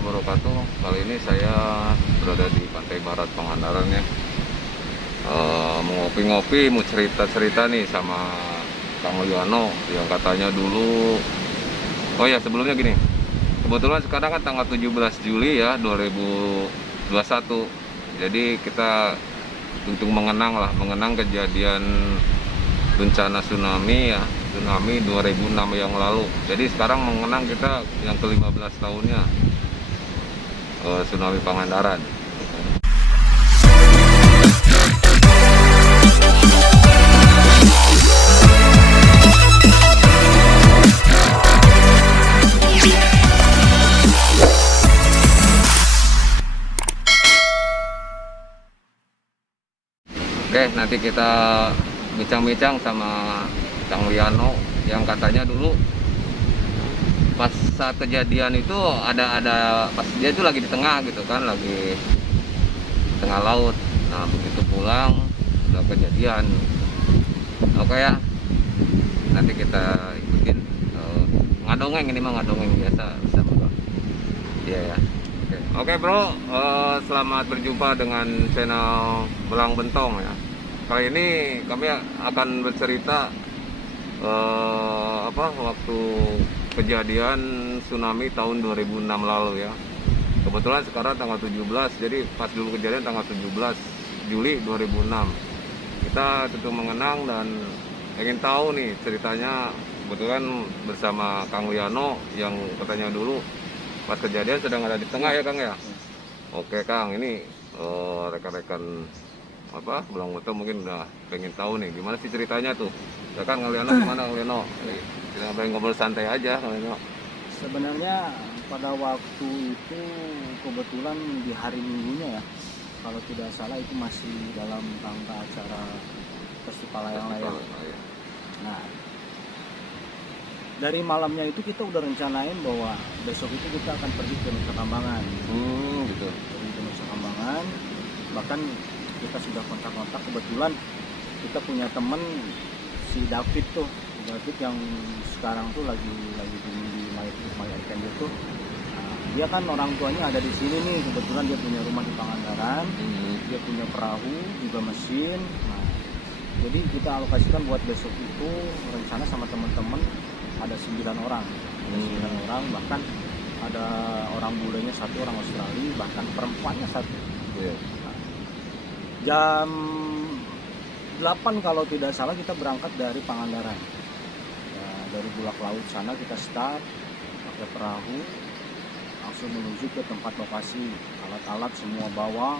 wabarakatuh. Kali ini saya berada di Pantai Barat Pangandaran ya. Mau ngopi-ngopi, mau cerita-cerita nih sama Kang Mulyono yang katanya dulu. Oh ya, sebelumnya gini. Kebetulan sekarang kan tanggal 17 Juli ya 2021. Jadi kita untuk mengenang kejadian bencana tsunami ya, tsunami 2006 yang lalu. Jadi sekarang mengenang kita yang ke-15 tahunnya tsunami Pangandaran. Oke, nanti kita bincang-bincang sama Kang Mulyono yang katanya dulu pas saat kejadian itu ada pas dia itu lagi di tengah gitu kan, lagi di tengah laut. Nah, begitu pulang udah kejadian. Oke ya, nanti kita ikutin ngadongeng, ini mah ngadongeng biasa sama bro. Iya ya. Oke bro, selamat berjumpa dengan channel Belang Bentong ya. Kali ini kami akan bercerita waktu kejadian tsunami tahun 2006 lalu ya. Kebetulan sekarang tanggal 17, jadi pas dulu kejadian tanggal 17 Juli 2006. Kita tentu mengenang dan ingin tahu nih ceritanya. Kebetulan bersama Kang Mulyono yang katanya dulu pas kejadian sedang ada di tengah ya Kang ya. Oke Kang, ini rekan-rekan Belang Bentong mungkin udah pengen tahu nih gimana sih ceritanya tuh. Ya Kang Mulyono, gimana Kang Mulyono? Kita ngobrol santai aja Kang Mulyono. Sebenarnya pada waktu itu kebetulan di hari Minggunya ya, kalau tidak salah itu masih dalam rangka acara festival layang-layang. Nah, dari malamnya itu kita udah rencanain bahwa besok itu kita akan pergi ke Nusa Kambangan. Gitu. Pergi ke Nusa Kambangan, bahkan kita sudah kontak-kontak. Kebetulan kita punya temen si David tuh, yang sekarang tuh lagi di My Ikan itu. Nah, dia kan orang tuanya ada di sini nih, kebetulan dia punya rumah di Pangandaran, dia punya perahu juga mesin. Nah, jadi kita alokasikan buat besok itu rencana sama teman-teman ada 9 orang, bahkan ada orang bulenya 1, orang Australia, bahkan perempuannya 1. Nah, jam 8 kalau tidak salah kita berangkat dari Pangandaran. Nah, dari Bulak Laut sana kita start pakai perahu langsung menuju ke tempat lokasi. Alat-alat semua bawa,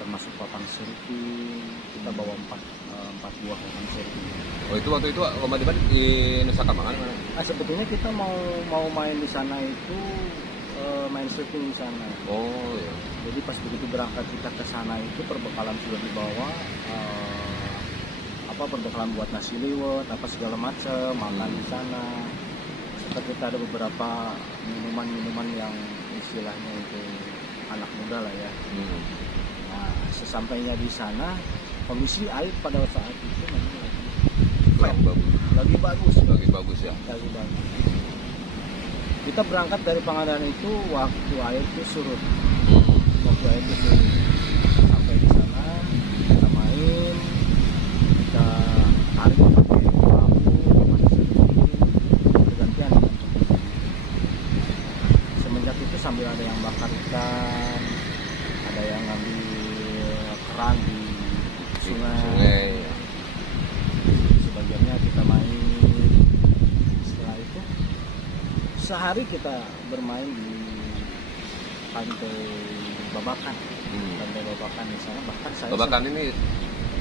termasuk potang serping. Kita bawa 4 buah potang serping. Oh, itu waktu itu lomba di Nusa Kambangan mana? Nah, sebetulnya kita mau main di sana itu main surfing di sana. Oh ya. Jadi pas begitu berangkat kita ke sana itu perbekalan sudah dibawa, perbekalan buat nasi liwet, segala macam, makan di sana. Serta kita ada beberapa minuman yang istilahnya itu anak muda lah ya. Nah, sesampainya di sana kondisi air pada saat itu lagi bagus ya. Kita berangkat dari Pangandaran itu waktu air itu surut. Sampai di sana kita main, kita tarik pakai perahu, bergantian. Semenjak itu sambil ada yang bakar ikan, ada yang ngambil kerang di sungai. Sebagiannya kita main. Setelah itu sehari kita bermain di pantai Babakan. Pantai Babakan di sana, bahkan saya Babakan ini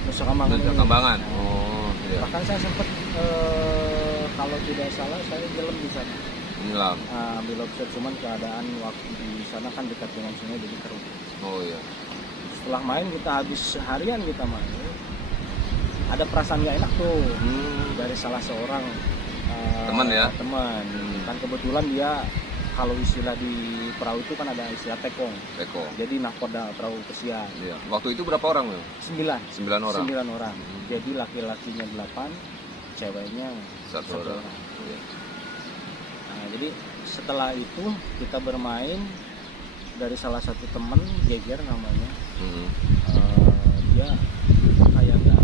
Nusa Kambangan. Oh iya. Bahkan saya sempat kalau tidak salah saya nyelam di sana. Menyelam. Ambil lobster, cuman keadaan waktu di sana kan dekat dengan sungai jadi keruh. Oh iya. Setelah main kita habis seharian kita main, ada perasaan gak enak tuh dari salah seorang teman ya. Kan kebetulan dia kalau istilah di perahu itu kan ada istilah tekong. Jadi nahkoda perahu pesiar. Iya. Waktu itu berapa orang? 9 orang. Jadi laki-lakinya 8, ceweknya 1 orang. Iya. Nah, jadi setelah itu kita bermain dari salah satu temen Geger namanya. Hmm. Dia kayak nggak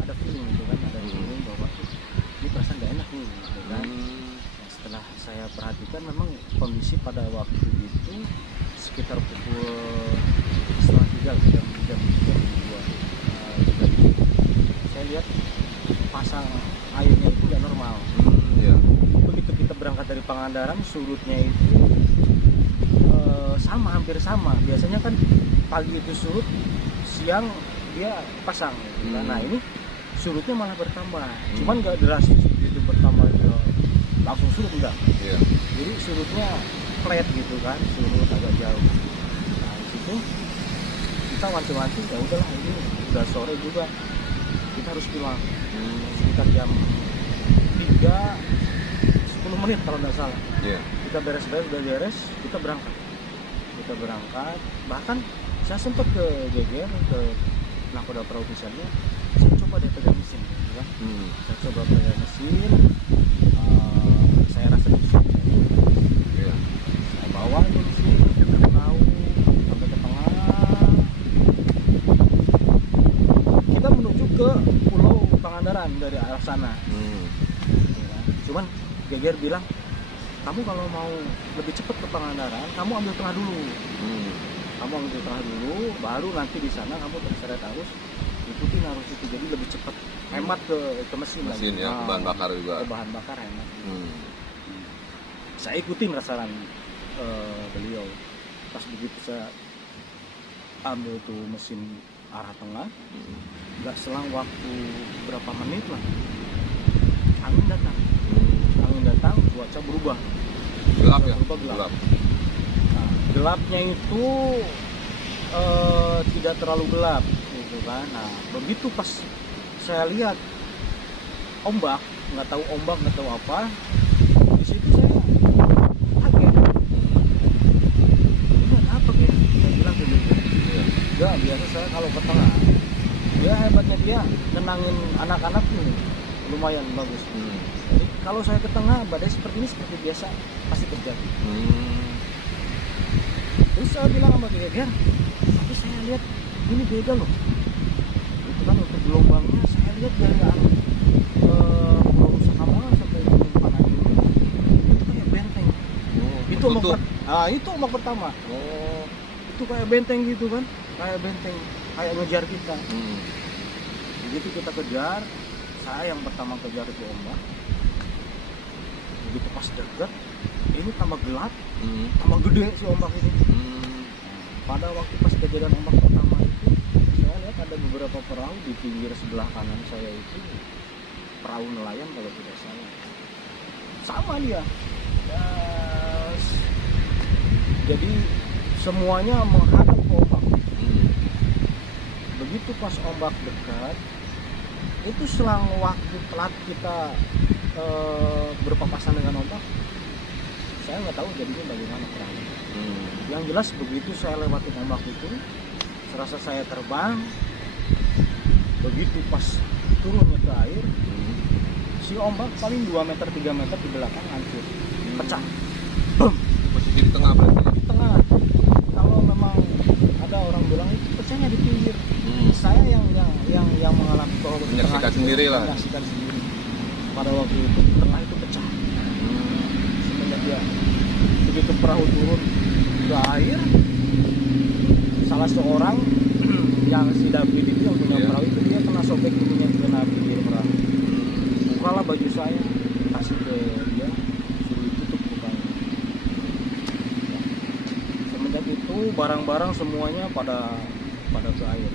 ada feeling gitu kan, ada feeling bahwa ini perasaan nggak enak nih gitu kan. Nah, setelah saya perhatikan memang kondisi pada waktu itu sekitar pukul setengah 3 jam 2. Saya lihat pasang airnya itu nggak normal. Iya. Begitu kita berangkat dari Pangandaran, surutnya itu hampir sama. Biasanya kan pagi itu surut, siang dia pasang gitu kan. Nah ini surutnya malah bertambah, cuman nggak drastis begitu bertambah dia langsung surut, enggak. Iya. Jadi surutnya flat gitu kan, surut agak jauh. Nah di situ kita wanti-wanti, ya udahlah ini udah sore juga, kita harus pulang. Sekitar jam 3:10 kalau nggak salah. Iya. Kita beres-beres, udah beres, kita berangkat. Bahkan saya sempat ke Geger, ke nakoda perahu misalnya, saya coba dia pegang mesin gitu kan. Saya coba pegang mesin, saya rasa bisa. Iya. Saya bawa di mesin ke perahu sampai ke tengah. Kita menuju ke Pulau Pangandaran dari arah sana. Ya kan? Cuman Geger bilang, kamu kalau mau lebih cepat ke Pangandaran, kamu ambil tengah dulu. Kamu ambil tengah dulu, baru nanti di sana kamu terseret arus, ikutin arus itu, jadi lebih cepat, hemat ke mesin lagi. Ya, bahan bakar juga. Bahan bakar hemat. Saya ikutin saran beliau. Pas begitu saya ambil tuh mesin arah tengah, nggak selang waktu berapa menit lah, angin datang, cuaca berubah. Gelap ya? Gelap. Nah, gelapnya itu tidak terlalu gelap gitu kan. Nah begitu pas saya lihat ombak, nggak tahu apa, di situ saya kaget. Ini apa ya? Saya bilang ke dia, enggak, biasa saya kalau ke tengah, dia hebatnya dia nenangin anak-anak nih, lumayan bagus. Jadi kalau saya ke tengah, badai seperti ini seperti biasa pasti terjadi. Terus saya bilang sama Geger, tapi saya lihat ini beda loh. Itu kan untuk gelombangnya saya lihat dari arah Pulau Sakambangan sampai Gunung Pananjung itu kayak benteng. Itu ombak pertama. Itu kayak benteng gitu kan, kayak ngejar kita. Begitu kita kejar, saya yang pertama kejar itu ombak. Begitu pas dekat, ini tambah gelap, tambah gede si ombak ini. Pada waktu pas kejadian ombak pertama itu, saya lihat ada beberapa perahu di pinggir sebelah kanan saya itu, perahu nelayan kalau tidak salah. Sama dia. Yes. Jadi semuanya menghadap ke ombak. Begitu pas ombak dekat, itu selang waktu pelat kita berpapasan dengan ombak, saya nggak tahu jadinya bagaimana perahu. Yang jelas begitu saya lewatin ombak itu, serasa saya terbang. Begitu pas turunnya ke air, si ombak paling 2 meter 3 meter di belakang hancur, pecah. Bum. Posisi di tengah berarti? Di tengah. Kalau memang ada orang bilang itu pecahnya di pinggir, saya yang mengalami bahwa menyaksikan sendiri lah. Menyaksikan sendiri. Pada waktu itu di tengah itu pecah. Semenjak dia begitu perahu turun ke air, salah seorang yang si David itu yang punya perahu itu, dia kena sobek ininya, kena pinggir perahu. Bukalah baju saya, kasih ke dia, suruh ditutup mukanya. Semenjak itu barang-barang semuanya pada ke air,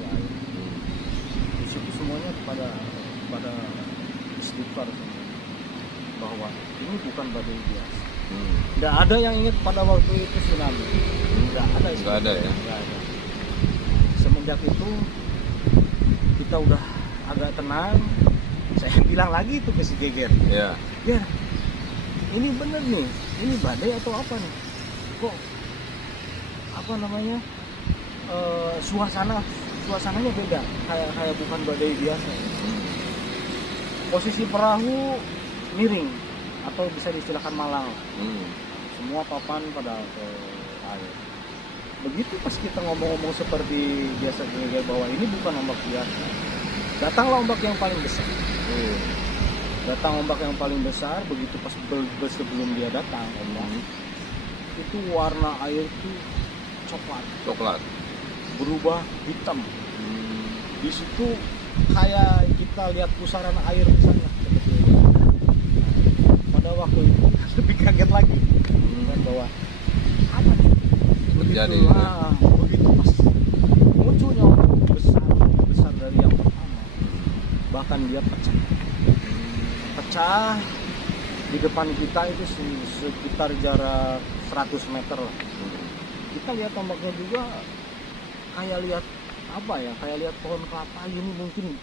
ke air. Di situ semuanya pada istighfar semua, bahwa ini bukan badai biasa. Tidak ada yang ingat pada waktu itu tsunami. Tidak ada. Nggak ada ya. Nggak ada. Semenjak itu kita udah agak tenang. Saya bilang lagi itu ke si Geger. Iya. Ger, ini bener nih. Ini badai atau apa nih? Kok apa namanya? Suasananya beda. Kayak bukan badai biasa. Posisi perahu miring atau bisa diistilahkan malang. Semua papan pada ke air. Begitu pas kita ngomong-ngomong seperti biasa Geger bahwa ini bukan ombak biasa, datanglah ombak yang paling besar. Datang ombak yang paling besar, begitu pas sebelum dia datang ombak, itu warna air itu coklat, berubah hitam. Di situ kayak kita lihat pusaran air di sana. Pada waktu itu lebih kaget lagi, bahwa apa nih? Terjadi. Begitu pas munculnya ombak besar dari yang pertama, bahkan dia pecah di depan kita itu sekitar jarak 100 meter lah. Kita lihat ombaknya juga kayak lihat apa ya, kayak lihat pohon kelapa ini, mungkin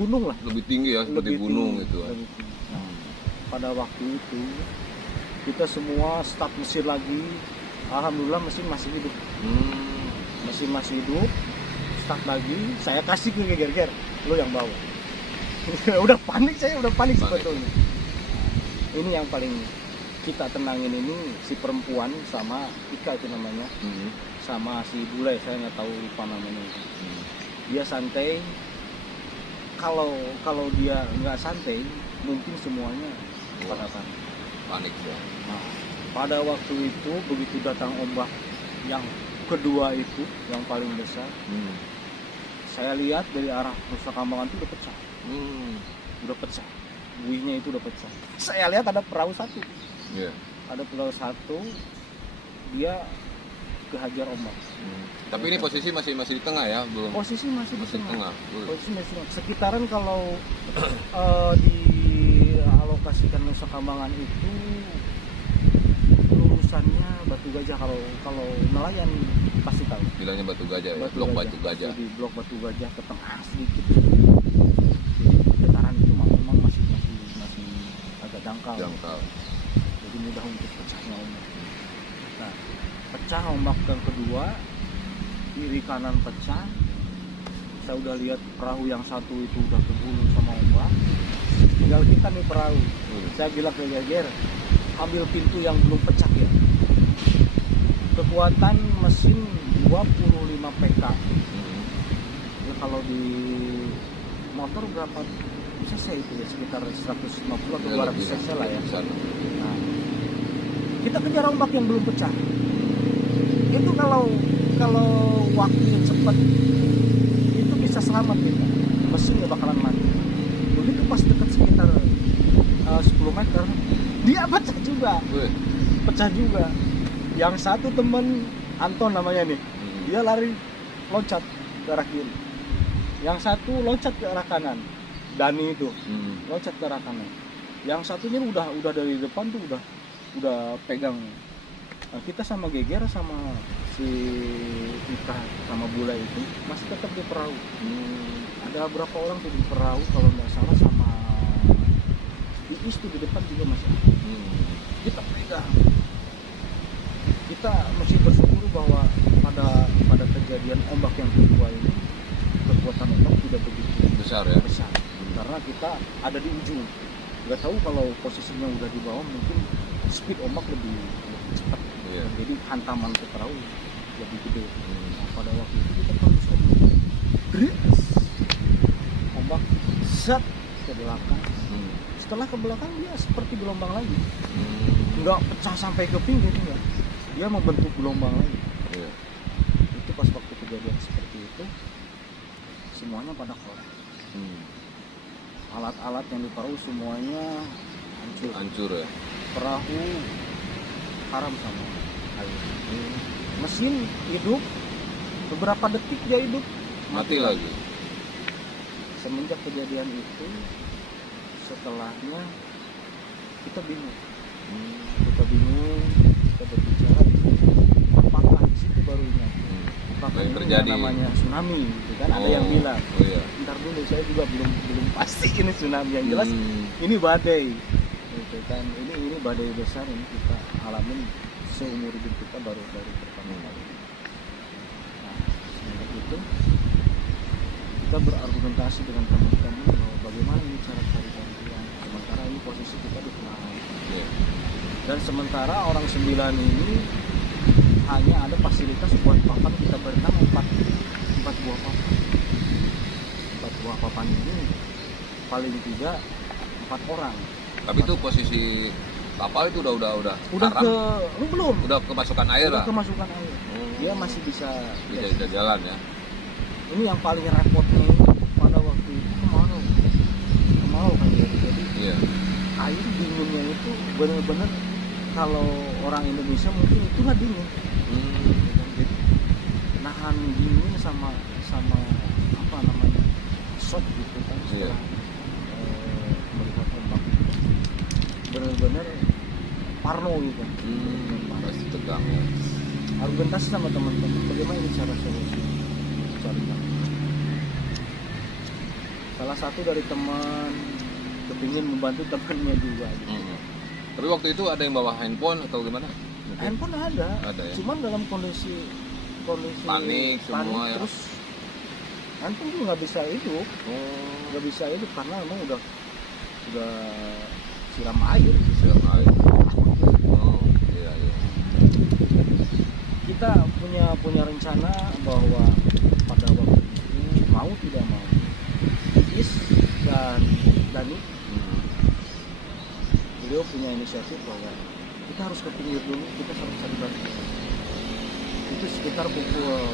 gunung lah, Lebih tinggi ya, seperti lebih gunung tinggi, gitu. lebih tinggi. Nah, pada waktu itu kita semua start mesin lagi. Alhamdulillah mesin masih hidup. Mesin masih hidup, start lagi. Saya kasih ke Geger, lo yang bawa. Udah panik, saya udah panik sebetulnya. Ini yang paling kita tenangin ini si perempuan sama Ika itu namanya, sama si Bule, saya nggak tahu lupa namanya. Dia santai. Kalau dia nggak santai, mungkin semuanya pada Panik ya. Nah, pada waktu itu begitu datang ombak yang kedua itu, yang paling besar, saya lihat dari arah Nusa Kambangan itu udah pecah. Udah pecah, buihnya itu udah pecah. Saya lihat ada perahu satu. Ada perahu satu, dia kehajar ombak. Tapi ini posisi masih di tengah ya, belum? Posisi masih di tengah. Boleh. Posisi masih di tengah. Sekitaran kalau di alokasikan Nusa Kambangan itu lurusannya Batu Gajah, kalau nelayan pasti tahu. Bilangnya Batu Gajah ya, blok Batu Gajah. Jadi blok Batu Gajah ke tengah sedikit. Dataran itu memang masih agak dangkal. Jadi mudah untuk pecahnya ombak. Nah, pecah ombak yang kedua, kiri kanan pecah. Saya udah lihat perahu yang satu itu udah kegulung sama ombak. Tinggal kita nih perahu. Saya bilang ke Geger, ambil pintu yang belum pecah ya. Kekuatan mesin 25 PK. Ya, kalau di motor berapa cc itu ya, sekitar 150 atau 200 cc lah ya. Nah, kita kejar ombak yang belum pecah. Itu kalau waktunya cepat itu bisa selamat kita, mesin nggak bakalan mati. Begitu pas dekat sekitar 10 meter dia pecah juga. Yang satu temen Anton namanya nih, dia lari loncat ke arah kiri. Yang satu loncat ke arah kanan, Dani itu loncat ke arah kanan. Yang satunya udah dari depan tuh udah pegang. Nah, kita sama Geger sama si Ika sama Bula itu masih tetap di perahu. Ada berapa orang tuh di perahu kalau nggak salah, sama Iis tuh di depan juga masih ada. Kita pegang. Kita mesti bersyukur bahwa pada kejadian ombak yang kedua ini kekuatan ombak tidak begitu besar ya. Karena kita ada di ujung. Nggak tahu kalau posisinya udah di bawah, mungkin speed ombak lebih cepat. Jadi hantaman ke perahu lebih gede. Nah, pada waktu itu kita terus ombak set ke belakang. Setelah ke belakang dia seperti gelombang lagi. Nggak pecah sampai ke pinggir, enggak. Dia membentuk gelombang lagi. Itu pas waktu kejadian seperti itu, semuanya pada korek. Alat-alat yang di perahu semuanya hancur ya. Perahu haram sama air. Mesin hidup, beberapa detik dia hidup, Mati lagi. Semenjak kejadian itu, setelahnya kita bingung. Kita berbicara, apakah di situ baru ingat apakah ini terjadi namanya tsunami gitu kan. Ada yang bilang ntar dulu, saya juga belum pasti ini tsunami, yang jelas ini badai gitu kan. Ini badai besar, ini kita alamin seumur hidup kita baru pertama kali. Nah, semenjak itu kita berargumentasi dengan teman-teman bahwa bagaimana ini cara cari bantuan, sementara ini posisi kita di tengah. Dan sementara orang 9 ini hanya ada fasilitas buat papan kita berenang, empat buah papan. 4 buah papan ini paling tidak 4 orang. Tapi itu posisi kapal itu udah Udah belum. udah kemasukan air Udah lah. kemasukan air. Dia masih bisa Bisa jalan ya. Ini yang paling repotnya itu pada waktu itu kemarau kan ya. Jadi Iya. air dinginnya itu benar-benar kalau orang Indonesia mungkin itulah dingin. Jadi nahan dingin sama apa namanya shock gitu kan Iya. setelah melihat ombak itu benar-benar parno gitu. Pasti tegang ya. Argumentasi sama teman-teman bagaimana ini cara solusi cari tahu. Salah satu dari teman kepingin membantu temannya juga gitu. Tapi waktu itu ada yang bawa handphone atau gimana? Handphone ada ya. cuman dalam kondisi Panik semua ya. terus handphone tuh nggak bisa hidup karena memang udah siram air gitu. Siram air. Oh, iya. Kita punya rencana bahwa pada waktu itu mau tidak mau Is dan Dani beliau punya inisiatif bahwa kita harus ke pinggir dulu, kita harus cari bantuan. Itu sekitar pukul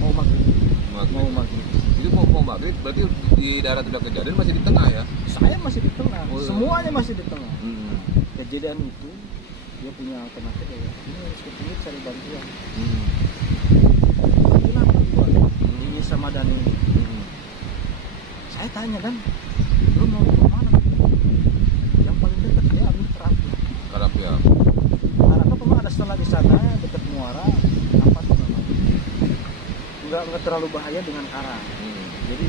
mau maghrib. Itu mau maghrib berarti di darat udah kejadian masih di tengah ya? Saya masih di tengah, Oh, iya. semuanya masih di tengah. Kejadian itu dia punya alternatif bahwa ini harus ke pinggir cari bantuan. Itulah bantuan ini sama Dani. Saya tanya kan, lu mau ke mana? Yang paling dekat dia ambil terapi. Karap ya. Karena memang ada setelah di sana dekat muara apa tuh namanya? Enggak terlalu bahaya dengan karang. Jadi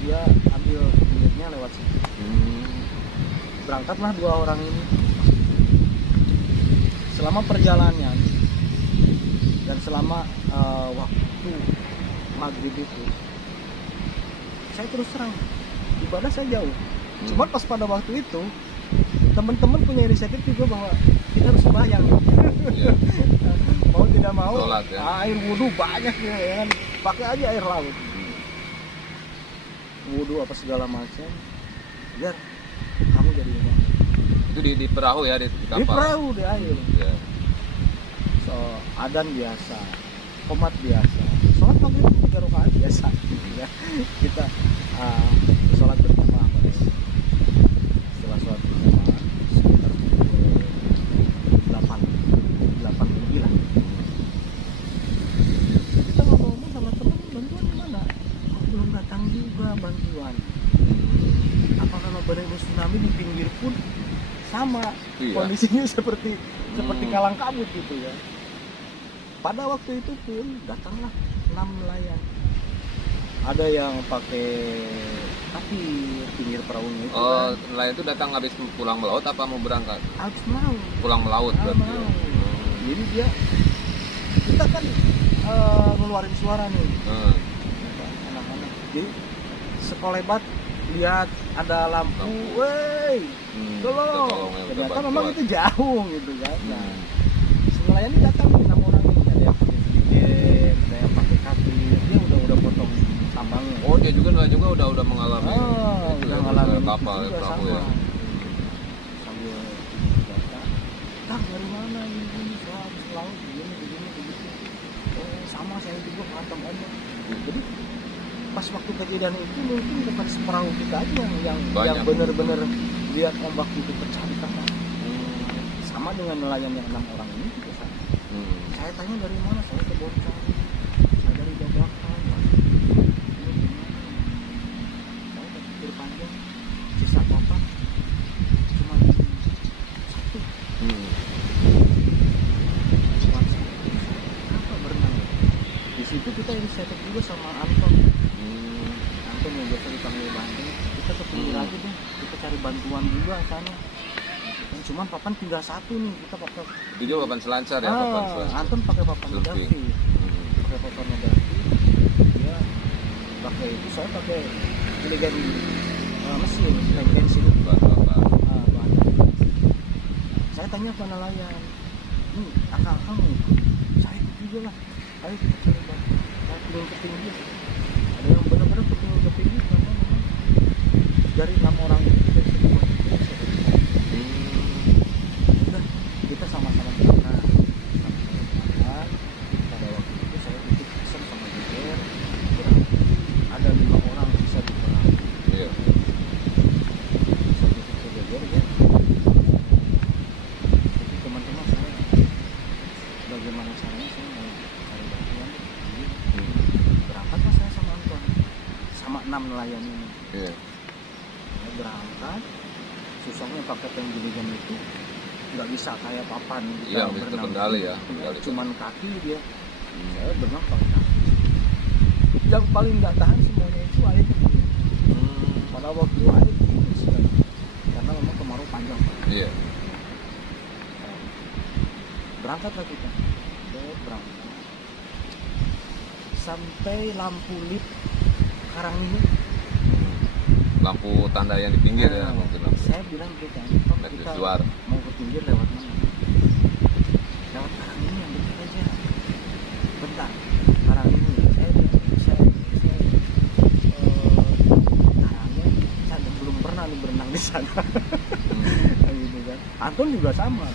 dia ambil pinggirnya lewat situ. Berangkatlah 2 orang ini. Selama perjalanan dan selama waktu maghrib itu, saya terus terang ibadah saya jauh. Cuma pas pada waktu itu teman-teman punya inisiatif juga bahwa kita harus sembahyang. Iya. Mau tidak mau Sholat, ya. air wudhu banyak ya kan, pakai aja air laut. Wudhu apa segala macam biar kamu jadi imam. Itu di perahu ya, di kapal. Di perahu di air. Iya. So adan biasa, qomat biasa, sholat maghrib 3 rakaat biasa. Ya kita sholat berjamaah pada setelah sholat berjamaah sekitar pukul 8 lebih lah. Kita ngomong sama teman, bantuan di mana? Oh, belum datang juga bantuan. Apa kalau benar tsunami di pinggir pun sama kondisinya seperti kalang kabut gitu ya. Pada waktu itu pun datanglah 6 nelayan. Ada yang pakai tapi pinggir perahunya itu kan nelayan itu datang habis pulang melaut apa mau berangkat? harus melaut. Pulang melaut berarti. Melaut. Jadi kita kan ngeluarin suara nih. Anak-anak. Jadi sekolebat lihat ada lampu, woi, tolong. Ternyata memang itu jauh gitu kan. Nah, nelayan ini datang 6 orang ini, ada yang pakai gede, ada yang pakai kaki, dia udah potong tambangnya. Oh, dia juga nelayan juga udah mengalami. Udah ngalamin kapal juga perahu sama. ya. Sambil datang, dari mana ini saya habis laut begini begitu. Oh, sama saya juga hantam ombak. Jadi pas waktu kejadian itu mungkin bukan seperahu kita aja yang benar-benar lihat ombak itu pecah di tengah. Sama dengan nelayan yang 6 orang ini juga sama. Saya tanya dari mana, saya ke Boncang, saya dari Babakan, saya ke pikir panjang, sisa papan cuma 1. Cuma 1. Kenapa berenang? Di situ kita inisiatif juga sama Anton yang biasa dipanggil Bandung. Kita ke pinggir aja deh, kita cari bantuan juga sana. Cuma papan tinggal 1 nih, kita pakai Itu juga papan selancar ya, papan selancar. Anton pakai papan Surfing. Davi, pakai papan Davi, dia pakai itu, saya pakai elegan mesin, bensin. Saya tanya ke nelayan, ini akang-akang mau ikut, saya ikut juga lah, ayo kita cari batu, nah, turun ke pinggir. Ada yang benar-benar turun ke pinggir karena memang dari 6 orang itu kita semua udah kita sama-sama berangkat. Pada waktu itu saya titip pesan sama Jejer, berarti ada 5 orang bisa diperang. Iya. Saya titip ke Jejer ya. Jadi teman-teman saya bagaimana caranya saya mau cari bantuan. Berangkatlah saya sama Anton, sama 6 nelayan ini. Iya. Saya berangkat, susahnya pakai tank jeligan itu nggak bisa kayak papan kita Iya, bisa terkendali ya, kendali. cuman kaki dia. Saya berenang pakai kaki. Yang paling nggak tahan semuanya itu air. Pada waktu itu air dingin sekali karena memang kemarau panjang. Iya. Berangkatlah kita, berangkat sampai lampu lip Karangmini. Lampu tanda yang di pinggir ya, mungkin lampu. Saya bilang gitu, Pak, Lihat kita visual. mau ke pinggir lewat mana? Lewat Karangmini yang dekat aja. Bentar, Karangmini. Karangnya saya belum pernah nih berenang di sana. Gitu kan. Anton juga sama.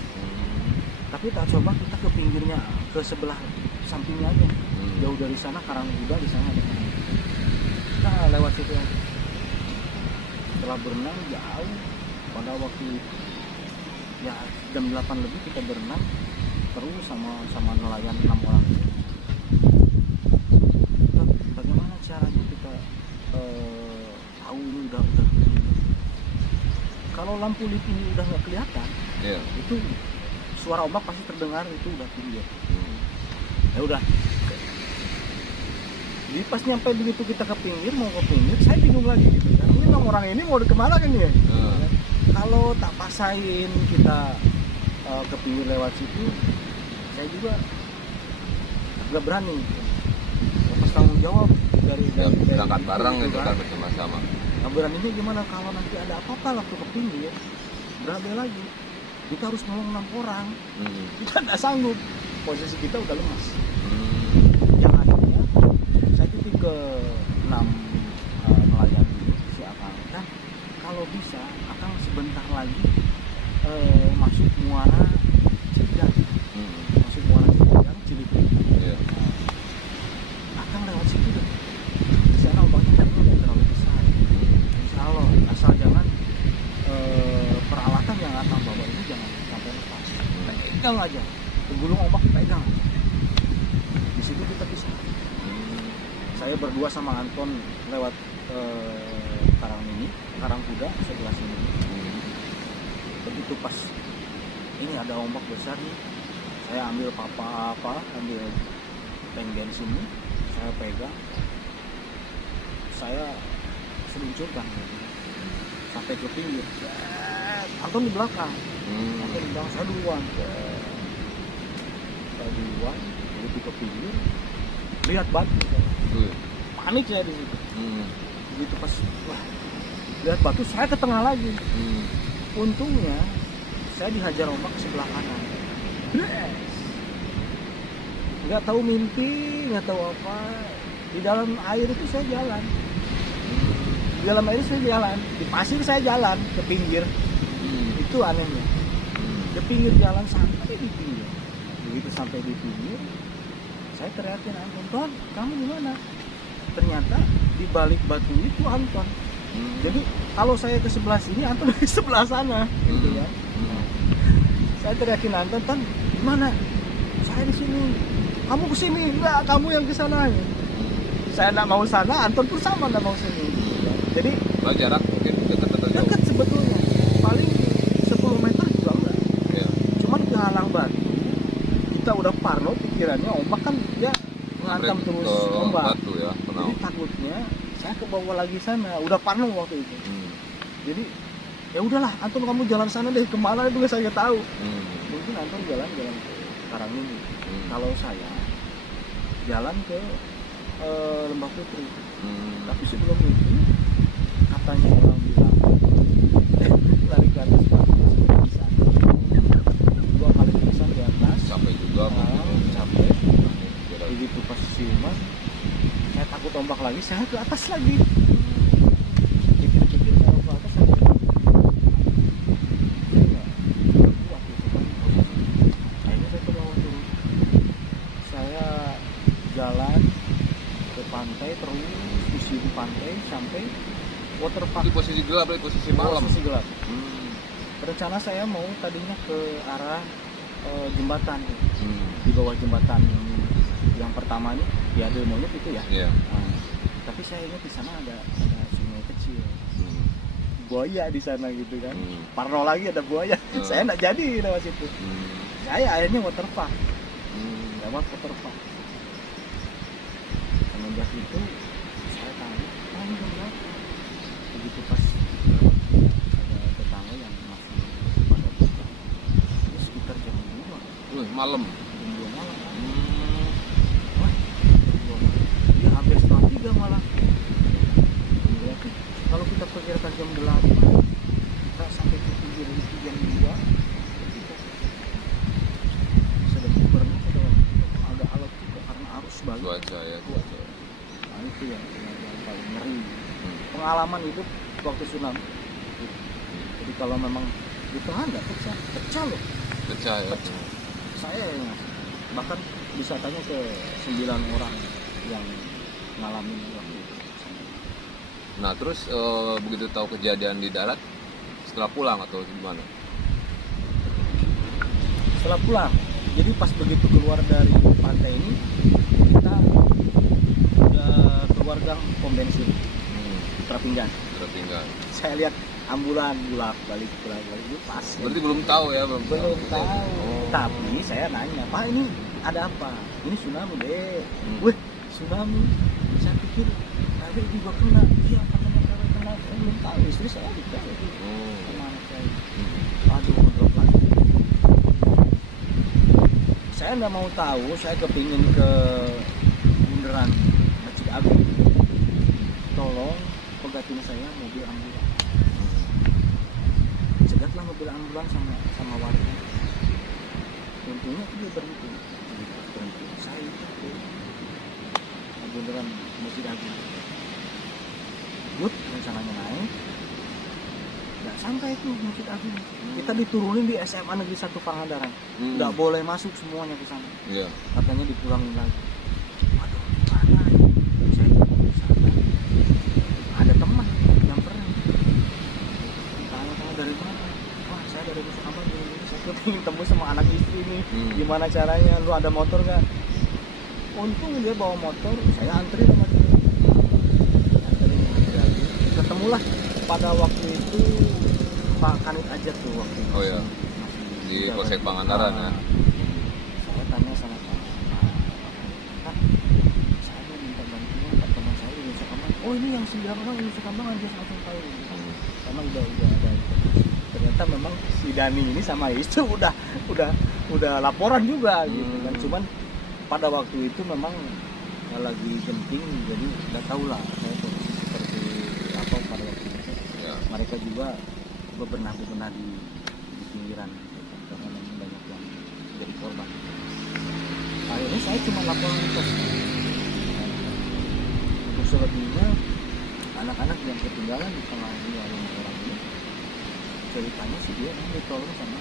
Tapi tak coba kita ke pinggirnya, ke sebelah sampingnya aja. Jauh dari sana Karang Kuda, di sana ada Karang. Nah, lewat situ aja. Setelah berenang jauh, pada waktu ya jam 8 lebih kita berenang terus sama nelayan 6 orang. Bagaimana caranya kita tahu ini udah kalau lampu lip ini udah nggak kelihatan, itu suara ombak pasti terdengar, itu udah tinggi. Ya udah. Jadi pas nyampe begitu kita ke pinggir, mau ke pinggir, saya bingung lagi gitu. Karena ini orang ini mau kemana kan ya? Kalau tak pasain kita ke pinggir lewat situ, saya juga nggak berani. Lepas tanggung jawab dari berangkat bareng gitu kan kan. bersama-sama. Nah, beraninya gimana kalau nanti ada apa-apa waktu ke pinggir, berabe lagi. Kita harus nolong 6 orang. Kita nggak sanggup. Posisi kita udah lemas. Yang akhirnya saya titip ke 6 nelayan ini, si Akang. Kan kalau bisa, Akang sebentar lagi masuk muara Cigang. Masuk muara Cigang, Cilipung. Akang lewat situ deh. Di sana ombaknya nggak terlalu besar. Insya Allah, asal jangan peralatan yang Akang bawa ini jangan sampai lepas. Pegang aja, gulung ombak pegang. Di situ kita bisa. Saya berdua sama Anton lewat Karang Kuda sebelah sini. Begitu pas ini ada ombak besar nih, saya ambil ambil tank bensin ini, saya pegang, saya seluncurkan gitu. Sampai ke pinggir. Anton di belakang. Anton di belakang, saya duluan. Begitu ke pinggir, lihat batu. Panik saya di situ. Begitu pas lihat batu, saya ke tengah lagi. Untungnya saya dihajar ombak ke sebelah kanan. Nggak tahu mimpi, nggak tahu apa. Di dalam air itu saya jalan. Di dalam air saya jalan, di pasir saya jalan ke pinggir. Itu anehnya. Ke pinggir jalan sampai di pinggir. Begitu sampai di pinggir, saya teriakin Anton, kamu di mana? Ternyata di balik batu itu Anton. Jadi kalau saya ke sebelah sini, Anton di sebelah sana, gitu ya. Saya teriakin Anton, di mana? Saya di sini. Kamu ke sini? Enggak, kamu yang ke sana. Saya nggak mau sana, Anton pun sama nggak mau sini. Jadi jarak mungkin dekat atau jauh? dekat sebetulnya, paling 10 meter juga enggak. Cuman kehalang batu. Kita udah parno pikirannya, ombak kan dia menghantam terus ombak. Batu ya, Jadi takutnya saya ke bawah lagi sana, udah parno waktu itu. Jadi ya udahlah, Anton kamu jalan sana deh, kemana itu saya nggak tahu. Mungkin Anton jalan ke Karangmini. Kalau saya jalan ke Lembah Putri. Tapi sebelum itu katanya orang bilang lari ke atas batu bisa. 2 kali bisa di atas. ombak lagi, saya ke atas lagi. Dikit-dikit saya ke atas sampai saya nggak kuat gitu kan. Akhirnya saya ke bawah turun. Saya jalan ke pantai terus di sisi pantai sampai waterpark. Di posisi gelap, di posisi malam. Posisi gelap. Hmm. Rencana saya mau tadinya ke arah jembatan tuh. Hmm. Di bawah jembatan yang pertama nih di Adel Monyet itu ya. Iya. Nah, tapi saya ingat di sana ada sungai kecil, Hmm. buaya di sana gitu kan. Hmm. Parno lagi ada buaya. Saya nggak jadi lewat situ. Hmm. Saya akhirnya waterpark, Hmm. lewat waterpark. Semenjak itu saya tanya, ini jam berapa? Begitu pas lewat ada tetangga yang masih pada buka. Ini sekitar jam 2, Malam. jam 2 malam kan. Hmm. Wah, jam 2 malam. Dia hampir setengah 3 malah. Berarti kalau kita perkirakan jam 8, kita sampai ke jam 2, kita sedang berenang pada waktu itu kan agak alat juga karena arus balik. Cuaca ya, cuaca. Nah itu yang paling ngeri. Hmm. Pengalaman hidup waktu tsunami. Jadi kalau memang di tengah nggak pecah, pecah loh. Pecah ya. Pecah. Saya yang ngasih. Bahkan bisa tanya ke 9 orang yang ngalamin waktu itu. Nah, terus begitu tahu kejadian di darat setelah pulang atau gimana? Setelah pulang, jadi pas begitu keluar dari pantai ini, kita udah keluar gang pom bensin Terpinggan. Tertinggal. Saya lihat ambulan bolak-balik itu pas. Berarti belum tahu ya, belum Belum tahu. Oh. Tapi saya nanya, Pak ini ada apa? Ini tsunami deh. Hmm. Wih, tsunami. Saya pikir ada juga kena. Iya, katanya cewek kena. Saya belum tahu. Istri saya juga itu. Oh. Kemana saya? Hmm. Aduh, ngedrop lagi. Saya nggak mau tahu. Saya kepingin ke bundaran Masjid Agung. Tolong pegatin saya mobil ambulan. Cegatlah mobil ambulan sama warga. Untungnya dia berhenti. Saya itu ke bundaran Masjid Agung. But rencananya naik, nggak sampai itu Masjid Agung. Kita diturunin di SMA Negeri 1 Pangandaran. Nggak boleh masuk semuanya ke sana. Iya. Katanya dipulangin lagi. Waduh, mana ini? Saya ke sana. Ada teman yang pernah. Tanya-tanya dari mana? Wah, saya dari Nusa Kambangan ini. Saya pengen temu sama anak istri nih. Gimana caranya? Lu ada motor nggak? Untung dia bawa motor, saya antri sama dia. Ketemulah pada waktu itu Pak Kanit aja tuh waktu itu. Oh iya. Di Polsek Pangandaran ya. Saya tanya sama Pak, saya mau minta bantuan Pak, teman saya di Nusa Kambangan. Oh ini yang 9 orang di Nusa Kambangan, dia langsung tahu. Karena udah ada. Ternyata memang si Dani ini sama istri udah laporan juga gitu kan. Cuman pada waktu itu memang lagi genting, jadi nggak tahu lah saya posisi seperti apa pada waktu itu. Ya. Mereka juga bebenah di pinggiran gitu, karena memang banyak yang jadi korban. Akhirnya saya cuma laporan ke untuk selebihnya anak-anak yang ketinggalan di tengah dua orang ini, ceritanya sih dia ditolong sama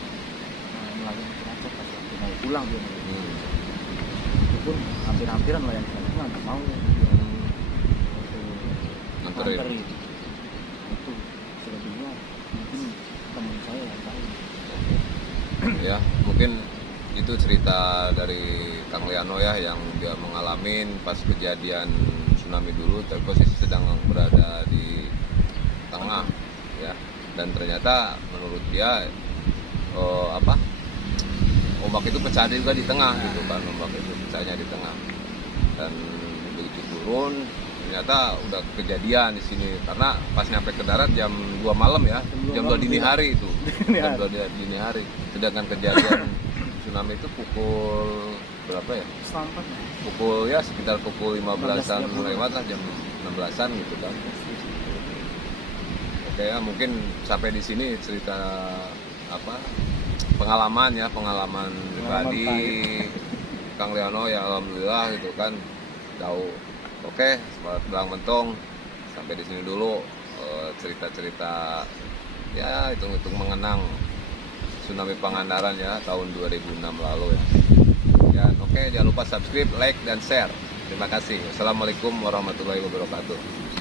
nelayan Cilacap pas waktu mau pulang dia. Pun hampir-hampiran lah yang saya nggak mau nganterin. Itu selebihnya mungkin teman saya yang tahu. Ya, mungkin itu cerita dari Kang Liano ya, yang dia mengalamin pas kejadian tsunami dulu, tapi posisi sedang berada di tengah ya, dan ternyata menurut dia ombak itu pecah juga di tengah gitu kan, ombak itu pecahnya di tengah, dan begitu turun ternyata udah kejadian di sini, karena pas nyampe ke darat jam 2 malam ya, jam 2 dini hari itu, jam 2 dini hari, sedangkan kejadian tsunami itu pukul berapa ya? Sampai Pukul ya sekitar pukul 15-an lewat lah, jam 16-an gitu kan. Oke ya, mungkin sampai di sini cerita pengalaman pribadi Kang Liano ya, alhamdulillah gitu kan, tahu Oke, Sobat Belang Mentong, sampai di sini dulu cerita-cerita ya hitung-hitung mengenang tsunami Pangandaran ya tahun 2006 lalu ya. Ya, oke, jangan lupa subscribe, like, dan share. Terima kasih. Wassalamualaikum warahmatullahi wabarakatuh.